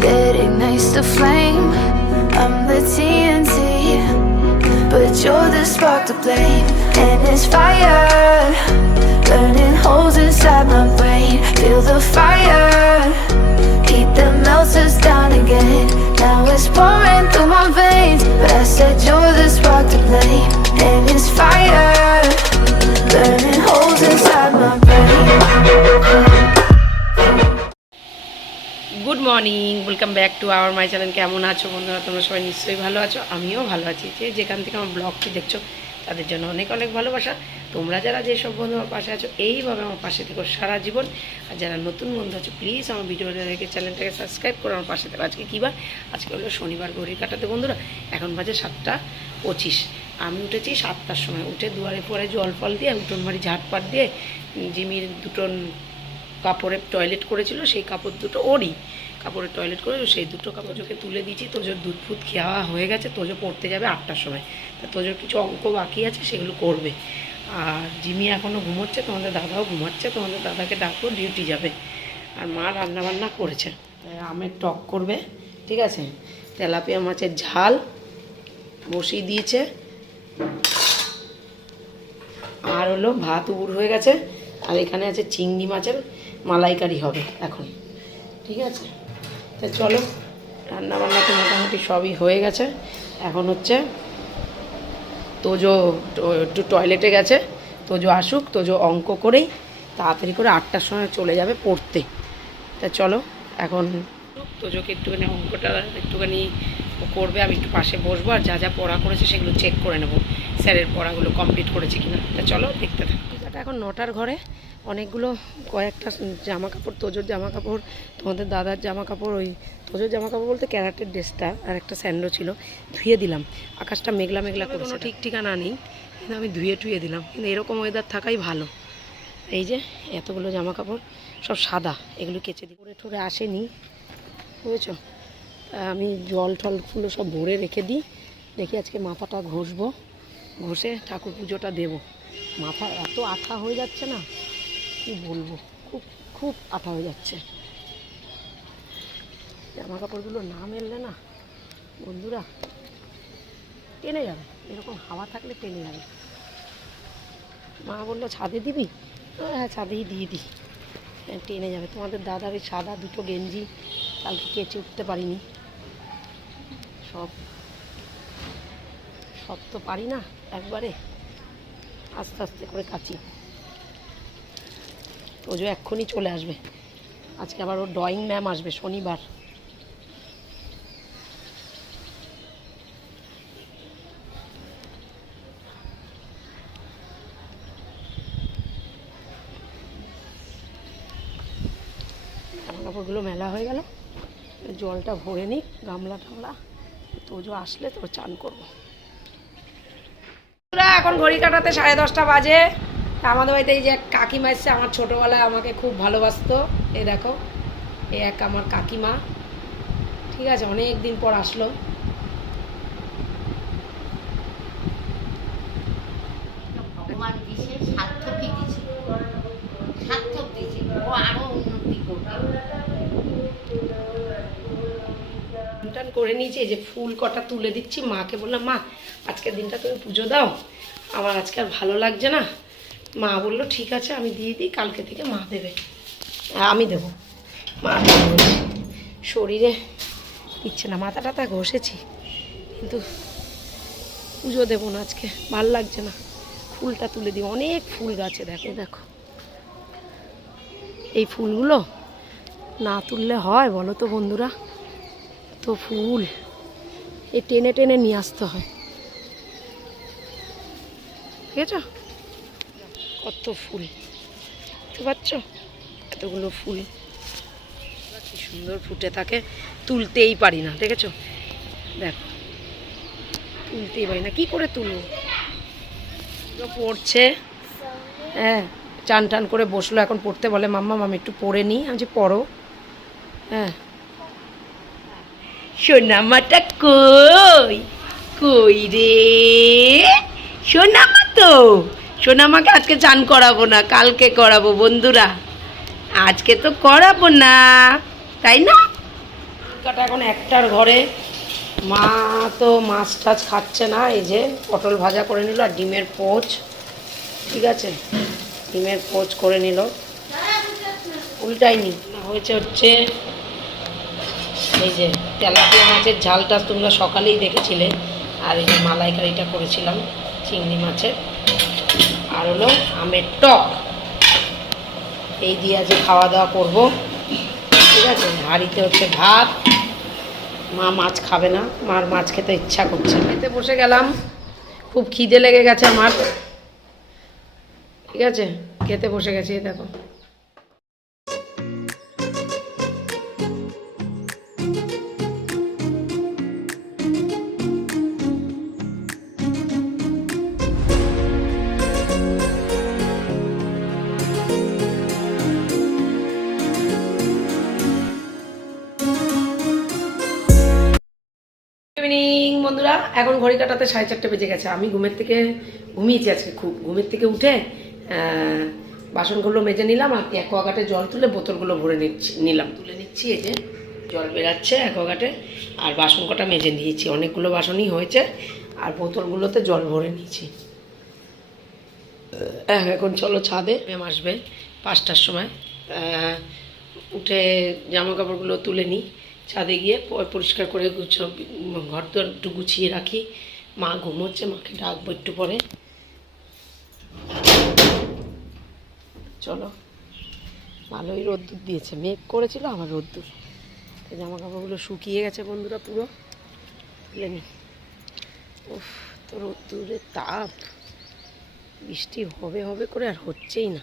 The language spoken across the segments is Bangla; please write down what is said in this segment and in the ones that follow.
that ignites the flame. I'm the TNT, but you're the spark to blame. And it's fire, burning morning welcome back to our my channel কেমন আছো বন্ধুরা? তোমরা সবাই নিশ্চয়ই ভালো আছো, আমিও ভালো আছি। যে যেখান থেকে আমার ব্লগটি দেখছ, তাদের জন্য অনেক অনেক ভালোবাসা। তোমরা যারা যেসব বন্ধু আমার পাশে আছো, এইভাবে আমার পাশে থেকো সারা জীবন। আর যারা নতুন বন্ধু আছো প্লিজ আমার ভিডিওটা দেখে চ্যানেলটাকে সাবস্ক্রাইব করো আমার পাশে থেকো। আজকে কী বার? আজকে হলো শনিবার, ঘড়ির কাটাতে বন্ধুরা। এখন বাজে সাতটা পঁচিশ। আমি উঠেছি সাতটার সময়। উঠে দুয়ারে পরে জল ফল দিয়ে, উঠোন বাড়ি ঝাটপাট দিয়ে, জিমির দুটো কাপড়ের টয়লেট করেছিল, সেই কাপড় দুটো ওরই। কাপড়ের টয়লেট করে সেই দুটো কাপড় তুলে দিয়েছি, তোজোর দুধ ফুট খাওয়া হয়ে গেছে, তোজো পড়তে যাবে আটটার সময়। তা তোজোর কিছু অঙ্ক বাকি আছে, সেগুলো করবে। আর জিমি এখনও ঘুমোচ্ছে, তোমাদের দাদাও ঘুমাচ্ছে, তোমাদের দাদাকে ডাকবো ডিউটি যাবে। আর মা রান্না বান্না করেছে আমের টক করবে, ঠিক আছে? তেলাপিয়া মাছের ঝাল বসিয়ে দিয়েছে। আর হলো ভাত উবুর হয়ে গেছে, আর এখানে আছে চিংড়ি মাছের মালাইকারি হবে, এখন। ঠিক আছে? তা চলো রান্না বান্না তো মোটামুটি সবই হয়ে গেছে। এখন হচ্ছে তোজো একটু টয়লেটে গেছে। তোজো আসুক, তোজো অঙ্ক করেই তাড়াতাড়ি করে আটটার সময় চলে যাবে পড়তে। তা চলো, এখন তোজোকে একটুখানি অঙ্কটা একটুখানি করবে, আমি একটু পাশে বসবো আর যা যা পড়া করেছে সেগুলো চেক করে নেব। স্যারের পড়াগুলো কমপ্লিট করেছে কিনা। তা চলো, দেখতে থাকি। এখন নটার ঘরে অনেকগুলো কয়েকটা জামা কাপড় তোজোর জামা কাপড় তোমাদের দাদার জামা কাপড় ওই তোজোর জামা কাপড় বলতে ক্যারাটের ড্রেসটা আর একটা স্যান্ডো ছিল ধুয়ে দিলাম। আকাশটা মেঘলা মেঘলা করে কোনো ঠিক ঠিকানা নেই কিন্তু আমি ধুয়ে টুয়ে দিলাম। কিন্তু এরকম ওয়েদার থাকাই ভালো। এই যে এতগুলো জামা কাপড় সব সাদা এগুলো কেচে দিই পরে ঠোরে আসেনি বুঝেছ? আমি জল টলগুলো সব ভরে রেখে দিই দেখি আজকে মাথাটা ঘষবো ঘষে ঠাকুর পুজোটা দেব। মাথা এত আঠা হয়ে যাচ্ছে না? কি বলব? খুব খুব আঠা হয়ে যাচ্ছে। জামা কাপড়গুলো না মেললে না বন্ধুরা টেনে যাবে। এরকম হাওয়া থাকলে টেনে যাবে। মা বলল ছাদে দিবি? হ্যাঁ ছাদেই দিয়ে দিই। হ্যাঁ, টেনে যাবে। তোমাদের দাদার ওই সাদা দুটো গেঞ্জি কালকে কেচে উঠতে পারিনি। সব সব তো পারি না একবারে। আস্তে আস্তে করে কাচি। ওজো এক্ষুনি চলে আসবে। আজকে আবার ওর ড্রয়িং ম্যাম আসবে, শনিবার। কাপড়গুলো মেলা হয়ে গেল। জলটা ভরে নিই গামলা টামলা তোজো আসলে তো চান করব। এখন ঘড়ি কাটাতে সাড়ে দশটা বাজে। আমাদের বাড়িতে এই যে এক কাকিমা এসছে আমার ছোটোবেলায় আমাকে খুব ভালোবাসতো। এই দেখো এই এক আমার কাকিমা। ঠিক আছে অনেক দিন পর আসলো। ভগবান দিছে সার্থকই দিছে। সার্থক দিছে ও আরও উন্নতি করবে। টান করে নিয়েছি যে ফুল কটা তুলে দিচ্ছি মাকে বললাম মা আজকের দিনটা তুমি পুজো দাও। আমার আজকে আর ভালো লাগছে না। মা বলল ঠিক আছে আমি দিয়ে দিই কালকে থেকে মা দেবে। আমি দেবো। মা শরীরে ইচ্ছে না মাথা টাথা ঘষেছি কিন্তু পুজো দেবো না আজকে ভালো লাগছে না। ফুলটা তুলে দিই অনেক ফুল গাছে দেখো। দেখো। এই ফুলগুলো না তুললে হয় বলো তো বন্ধুরা? তো ফুল এই টেনে টেনে নিয়ে আসতে হয়। আছে কত ফুল। বুঝতে পারছ এতগুলো ফুল। কি সুন্দর ফুটে থাকে। তুলতেই পারি না, দেখেছ? দেখো। তুলতেই পারি না। কি করে তুলবো? পড়ছে। হ্যাঁ চান টান করে বসল। এখন পড়তে বলে, মাম্মা মামি একটু পড়ে নিই আমি যে পড়ো। হ্যাঁ। সোনামাটা কই? কই রে? সোনামা তো? সোনামাকে আজকে চান করাবো না, কালকে করাবো, বন্ধুরা। আজকে তো করাবো না, তাই না? এখন একটার ঘরে। মা তো মাছ টাছ খাচ্ছে না, এই যে পটল ভাজা করে নিল আর ডিমের পোচ। ঠিক আছে, ডিমের পোচ করে নিল। উল্টাইনি হয়েছে হচ্ছে এই যে তেলাপিয়া মাছের ঝালটা তোমরা সকালেই দেখেছিলে, আর এই যে মালাইকারিটা করেছিলাম, চিংড়ি মাছের। আর হলো আমের টক। এই দিয়ে আজকে খাওয়া দাওয়া করব। ঠিক আছে? হাঁড়িতে হচ্ছে ভাত। মা মাছ খাবে না। মার মাছ খেতে ইচ্ছা করছে খেতে বসে গেলাম। খুব খিদে লেগে গেছে আমার। ঠিক আছে? খেতে বসে গেছি দেখো। ইভিনিং বন্ধুরা। এখন ঘড়ি কাটাতে সাড়ে চারটে বেজে গেছে। আমি ঘুমের থেকে ঘুমিয়েছি আজকে খুব। ঘুমের থেকে উঠে বাসনগুলো মেজে নিলাম আর অ্যাকোয়াগার্টে জল তুলে বোতলগুলো ভরে নিচ্ছি নিলাম। তুলে নিচ্ছি, এই যে জল বেরাচ্ছে অ্যাকোয়াগার্টে আর বাসন কটা মেজে নিয়েছি। অনেকগুলো বাসনই হয়েছে আর বোতলগুলোতে জল ভরে নিয়েছি। এখন চলো ছাদে। ম্যাম আসবে পাঁচটার সময়। উঠে জামা কাপড়গুলো তুলে নিই। ছাদে গিয়ে পরিষ্কার করে ঘর তো একটু গুছিয়ে রাখি। মা ঘুমোচ্ছে, মাকে ডাকবো একটু পরে। চলো। ভালোই রোদ্দুর দিয়েছে। মেঘ করেছিল, আবার রোদ্দুর। জামা কাপড়গুলো শুকিয়ে গেছে বন্ধুরা পুরো। নি উফ, তো রোদ্দুরের তাপ। বৃষ্টি হবে হবে করে আর হচ্ছেই না।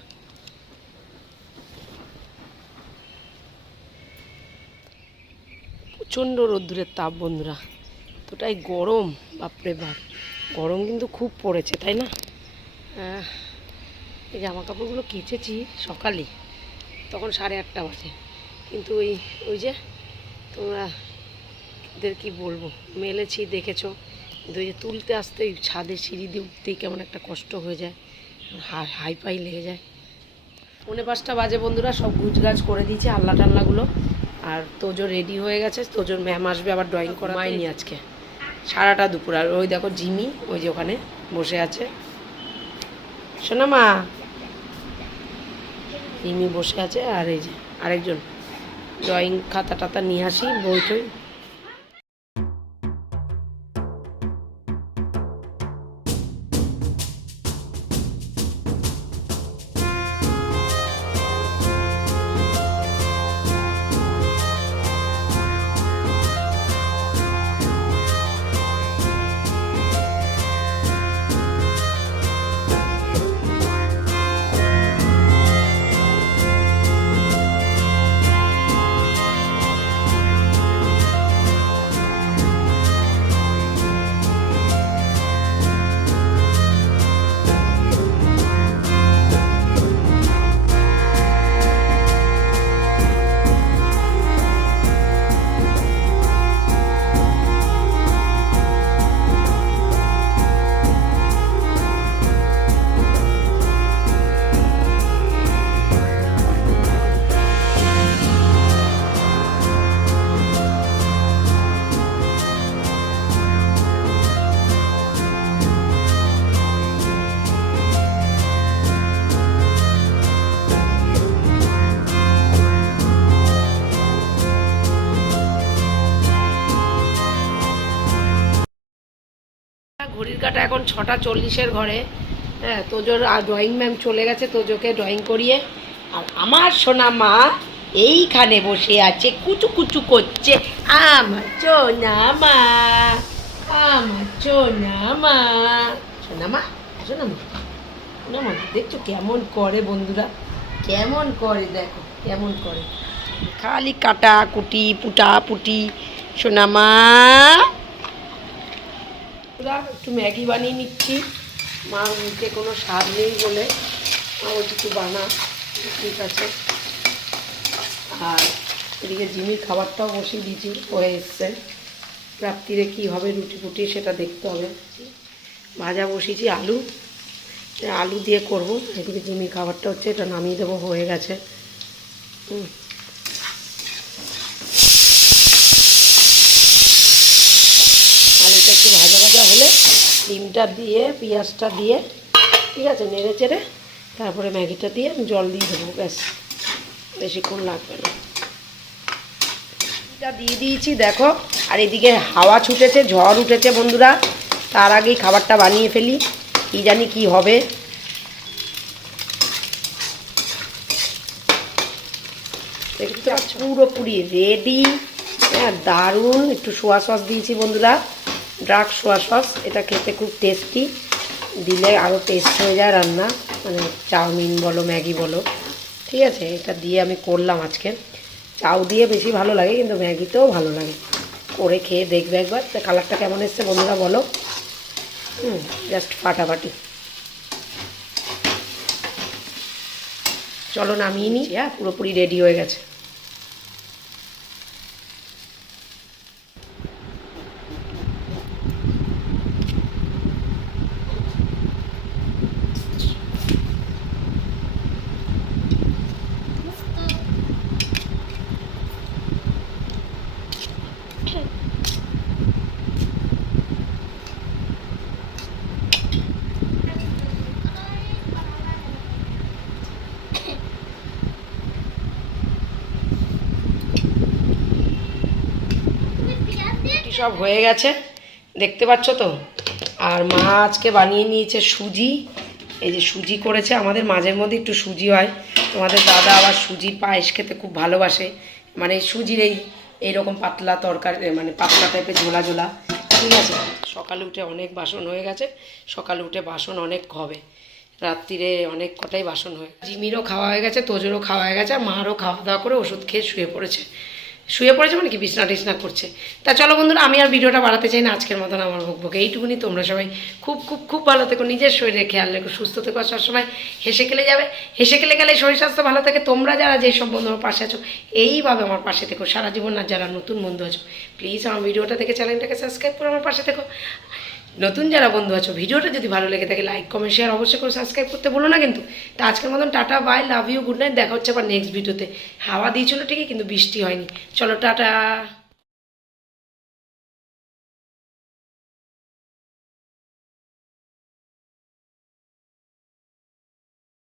প্রচণ্ড রোদ্দুরের তাপ, বন্ধুরা। তোটাই গরম, বাপরে বাপ। গরম কিন্তু খুব পড়েছে, তাই না? এই জামা কাপড়গুলো কেচেছি সকালে, তখন সাড়ে আটটা বাজে। কিন্তু ওই ওই যে তোমরা এদের কি বলব? মেলেছি, দেখেছ? কিন্তু ওই যে তুলতে আসতে ওই ছাদে সিঁড়ি দিয়ে উঠতেই কেমন একটা কষ্ট হয়ে যায়, হাই পাই লেগে যায়। পৌনে পাঁচটা বাজে বন্ধুরা, সব গুছগাছ করে দিয়েছে আল্লা টাল্লাগুলো আর তোজো রেডি হয়ে গেছে তোজোর ম্যাম আসবে আবার ড্রয়িং করা হয়নি আজকে? সারাটা দুপুর আর ওই দেখো জিমি ওই যে ওখানে বসে আছে। শোনা মা। জিমি বসে আছে আর এই যে আরেকজন। ড্রয়িং খাতা টাতা নিয়ে আসি বই টই কাটা এখন ছটা চল্লিশের ঘরে। হ্যাঁ তোজোর ড্রয়িং ম্যাম চলে গেছে, তোজোকে ড্রয়িং করিয়ে। আর আমার সোনা মা এইখানে বসে আছে, কুচু কুচু করছে। আমার সোনা মা, আমার সোনা মা। সোনা মা সোনা মা। সোনা মা, দেখছ কেমন করে বন্ধুরা? কেমন করে, দেখো, কেমন করে। খালি কাটা কুটি, পুটা পুটি। সোনামা ওরা একটু ম্যাগি বানিয়ে নিচ্ছি। মা মুখে কোনো স্বাদ নেই বলে। মা বলছি, একটু বানা। ঠিক আছে। আর এদিকে জিমির খাবারটাও বসিয়ে দিয়েছি, হয়ে এসছে। রাত্রিরে কী হবে রুটি ফুটি সেটা দেখতে হবে। ভাজা বসিয়েছি আলু। আলু দিয়ে করব। এদিকে জিমির খাবারটা হচ্ছে, এটা নামিয়ে দেবো, হয়ে গেছে। হুম আলুটা একটু ভাজা ভাজা হলে ডিমটা দিয়ে, পেঁয়াজটা দিয়ে, ঠিক আছে, নেড়ে চেড়ে তারপরে ম্যাগিটা দিয়ে আমি জল দিয়ে দেবো, ব্যাস। বেশিক্ষণ লাগবে না। এটা দিয়ে দিয়েছি, দেখো। আর এদিকে হাওয়া ছুটেছে, ঝড় উঠেছে বন্ধুরা। তার আগেই খাবারটা বানিয়ে ফেলি, কী জানি কি হবে। দেখতে পাচ্ছ? পুরোপুরি রেডি হ্যাঁ দারুণ। একটু সোয়া সস দিয়েছি বন্ধুরা। ড্রাক সোয়া সস এটা খেতে খুব টেস্টি দিলে আরও টেস্ট হয়ে যায় রান্না মানে চাউমিন বলো, ম্যাগি বলো। ঠিক আছে, এটা দিয়ে আমি করলাম আজকে। চাউ দিয়ে বেশি ভালো লাগে, কিন্তু ম্যাগিতেও ভালো লাগে। করে খেয়ে দেখবে একবার। তা কালারটা কেমন এসছে বন্ধুরা বলো। হুম জাস্ট ফাটাফাটি। চলো নামিয়ে নিই। পুরোপুরি রেডি হয়ে গেছে। সব হয়ে গেছে। দেখতে পাচ্ছ তো? আর মা আজকে বানিয়ে নিয়েছে সুজি। এই যে সুজি করেছে, আমাদের মাঝের মধ্যে একটু সুজি হয়। তোমাদের দাদা আবার সুজি, পায়েস খেতে খুব ভালোবাসে। মানে সুজির এই, এইরকম পাতলা তরকারি মানে পাতলা টাইপের ঝোলা ঝোলা। ঠিক আছে? সকালে উঠে অনেক বাসন হয়ে গেছে। সকালে উঠে বাসন অনেক হবে। রাত্রিরে অনেক কটাই বাসন হয় জিমিরও খাওয়া হয়ে গেছে, তোজোরও খাওয়া হয়ে গেছে মারও খাওয়া দাওয়া করে ওষুধ খেয়ে শুয়ে পড়েছে। শুয়ে পড়েছে মানে কি বিছনা টিছনা করছে। তা চলো বন্ধুরা, আমি আর ভিডিওটা বাড়াতে চাই না, আজকের মতন আমার বকবকে এইটুকুনি তোমরা সবাই খুব খুব খুব ভালো থেকো, নিজের শরীরে খেয়াল রেখো, সুস্থ থেকো, আর সবসময় হেসে খেলে যাবে। হেসে খেলে গেলে শরীর স্বাস্থ্য ভালো থাকে। তোমরা যারা যেসব বন্ধু আমার পাশে আছো, এইভাবে আমার পাশে থেকো সারা জীবন। আর যারা নতুন বন্ধু আছো প্লিজ আমার ভিডিওটা দেখে চ্যানেলটাকে সাবস্ক্রাইব করে আমার পাশে থেকো। নতুন যারা বন্ধু আছো, ভিডিওটা যদি ভালো লেগে থাকে লাইক কমেন্ট শেয়ার অবশ্যই করে সাবস্ক্রাইব করতে বলো না কিন্তু। তা আজকের মতন tata bye love you good night দেখা হচ্ছে আবার নেক্সট ভিডিওতে হাওয়া দিয়েছিল ঠিকই কিন্তু বৃষ্টি হয়নি। চলো, টাটা।